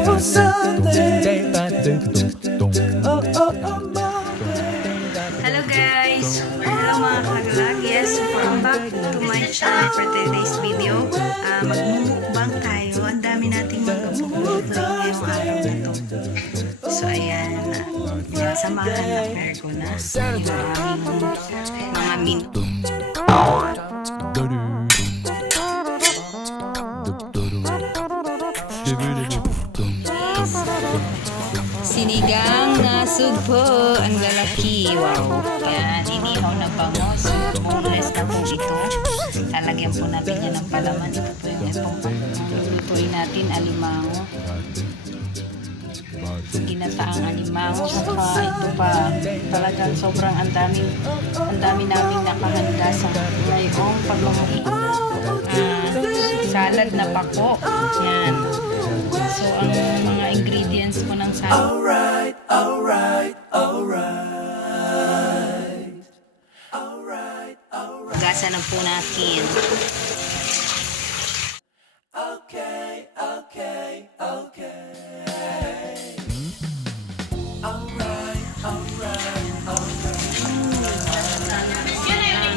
Hello guys! Hello mga kagalag. Yes, welcome back to my channel for today's video. Magmumukbang tayo. Ang dami nating magmumukbang ngayong araw na to. So ayan, samahan na pair ko na yung mga minto. Sinigang na sugpo ang lalaki. Wow. Yan, inihaw na bangos. Boneless na po ito. Lalagyan po natin yan ng palaman. Ito po yung lutuin natin, alimango. Ginataang alimango. Saka ito pa. Talagang sobrang ang dami naming nakahanda sa ngayong pagmamahal. Salad na pako. Yan. So, ang mga ingredients po ng salad. Gasa na po natin.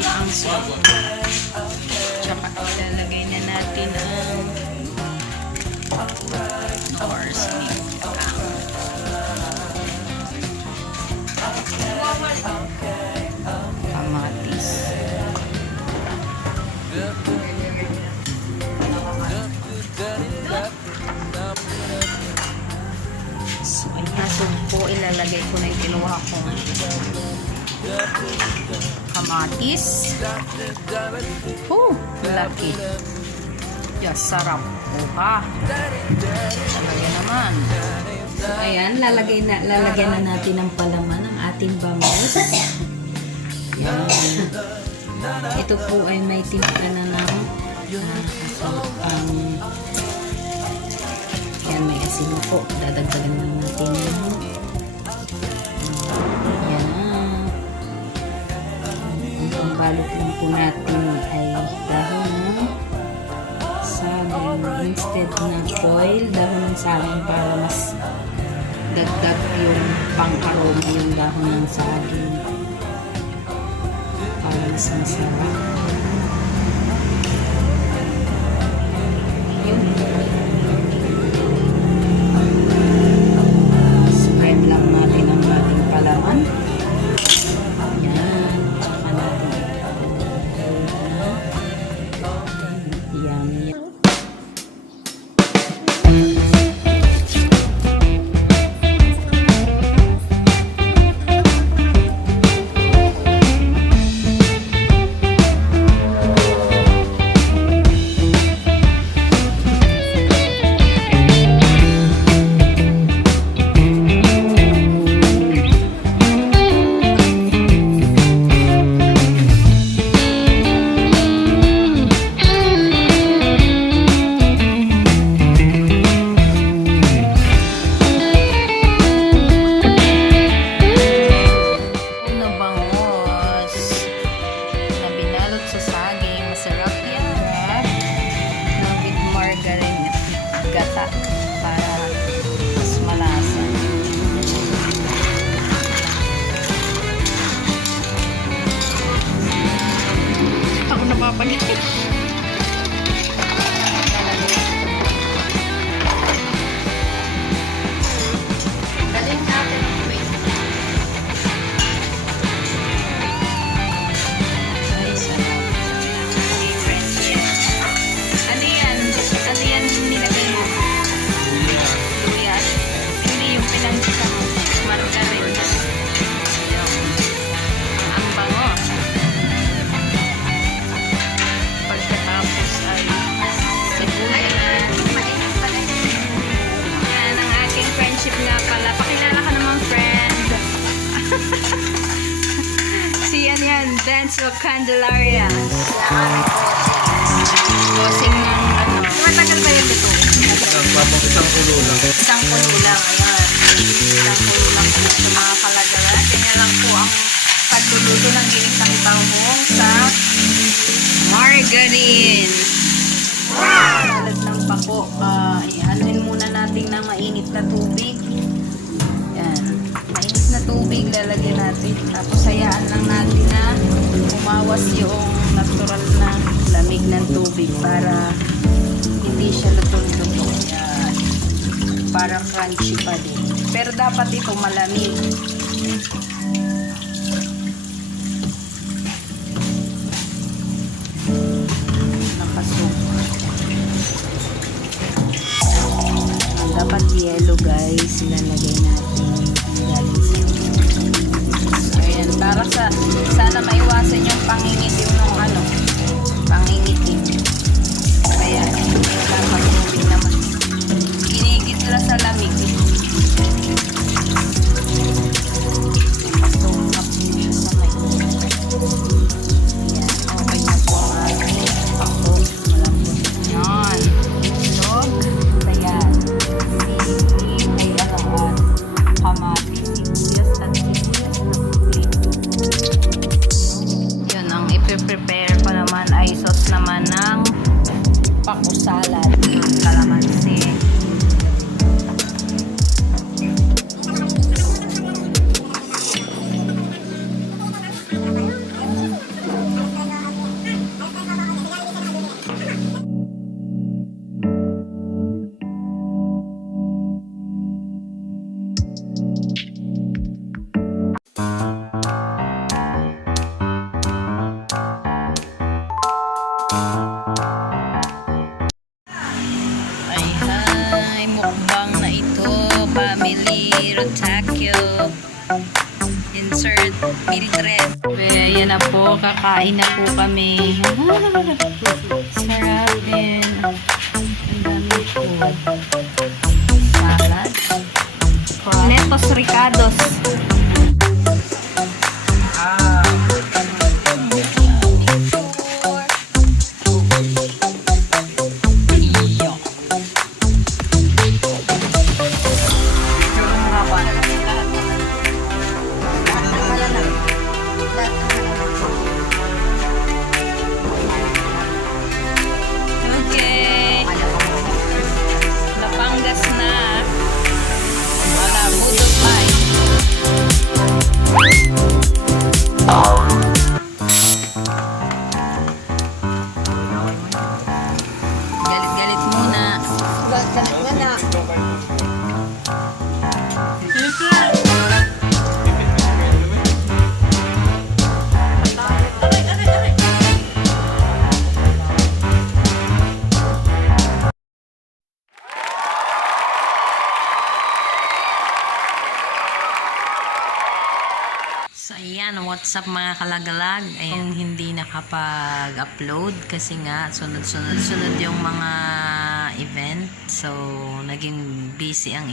Ang swap. Tsaka ilalagay na natin ang parsley. Kamatis. So, ayan po, ilalagay ko na yung kinuha kong kamatis. Laki. Yes, sarap. Talaga naman. Ayan, lalagyan na natin ng palaman ng ating bangus. Yan. Ito po ay may timpla na ng yan, may asin po. Dadagdagan lang natin yun. Yan. Ang pambalot lang po natin ay dahon ng saging. Instead na foil, dahon ng saging para mas dagdag yung pang-aroma yung dahon ng saging. Para mas masarap. Spread lang natin ang ating palaman. Yan. Tsaka natin yan. Gata para mas malasa. Ako napapagay. Galing natin ang wait. Ano yan? Ano yan nilagay mo? Luyas. Hindi yung pinansa mo. Margarine. Ang bango. Pagkatapos ay sibuyas. Yan ang aking friendship nga pala. Pakilala ka naman, friend. Si yan. Dance of Candelaria. Bossing ng ano. Matagal ba yung luto? Isang kulo lang. Isang kulo lang. Ayan. Isang kulo lang po sa mga kalagalan. Ganyan lang po ang pagluluto ng ginisang tahong sa margarine. Salad ng pako. Ihaluin muna natin natin ng mainit na tubig. Yan. Mainit na tubig lalagyan natin. Tapos hayaan lang natin na umawas yung natural na lamig ng tubig para hindi siya lutong-luto. Yan. Para crunchy pa din. Pero dapat ito malamig. Nakasok. Dapat yellow guys, ilalagay natin galing sa ayan, para sana maiwasan yung pangingitim ng pangingitim. Kaya dapat tubig naman. Ginigit lang sa lamig. Soak din siya sa mainit. Ayan, okay na po ang ating ako. Malambot. Yan. Itlog. Ayan. Kamatis, sibuyas at sibuyas na puti. Yun, ang ipiprepare pa naman ay sauce naman ng paku salad ng kalamansi. Ay, mukbang na ito. Family Rotakyo. Insert Mildred. Ayan na po. Kakain na po kami. Sarap din. Ang dami po. Salad. Netos Ricados. Okay. Napangas na. Wala, budok ay. Galit-galit muna. Galit muna. So, ayan, what's up mga kalagalag? Ayun, hindi nakapag-upload kasi nga sunod-sunod yung mga event. So, naging busy ang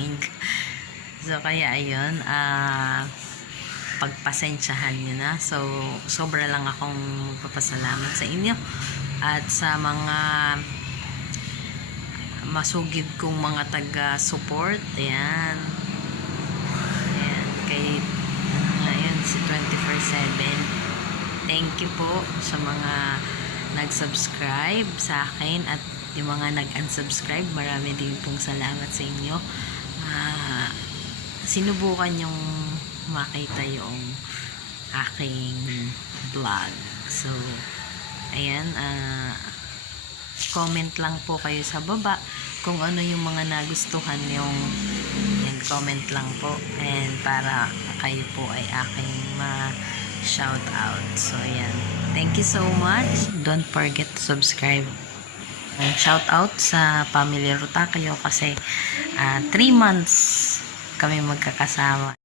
So, kaya ayun, pagpasensyahan nyo na. So, sobra lang akong papasalamat sa inyo at sa mga masugid kong mga taga-support. Ayan. Ayan, kay si 24/7. Thank you po sa mga nag-subscribe sa akin at yung mga nag-unsubscribe. Marami din pong salamat sa inyo. Sinubukan yung makita yung aking vlog. So, ayan, comment lang po kayo sa baba kung ano yung mga nagustuhan yung comment lang po and para kayo po ay aking ma-shout out. So, ayan. Thank you so much. Don't forget to subscribe. And shout out sa Family Rotakyo kasi 3 months kami magkakasama.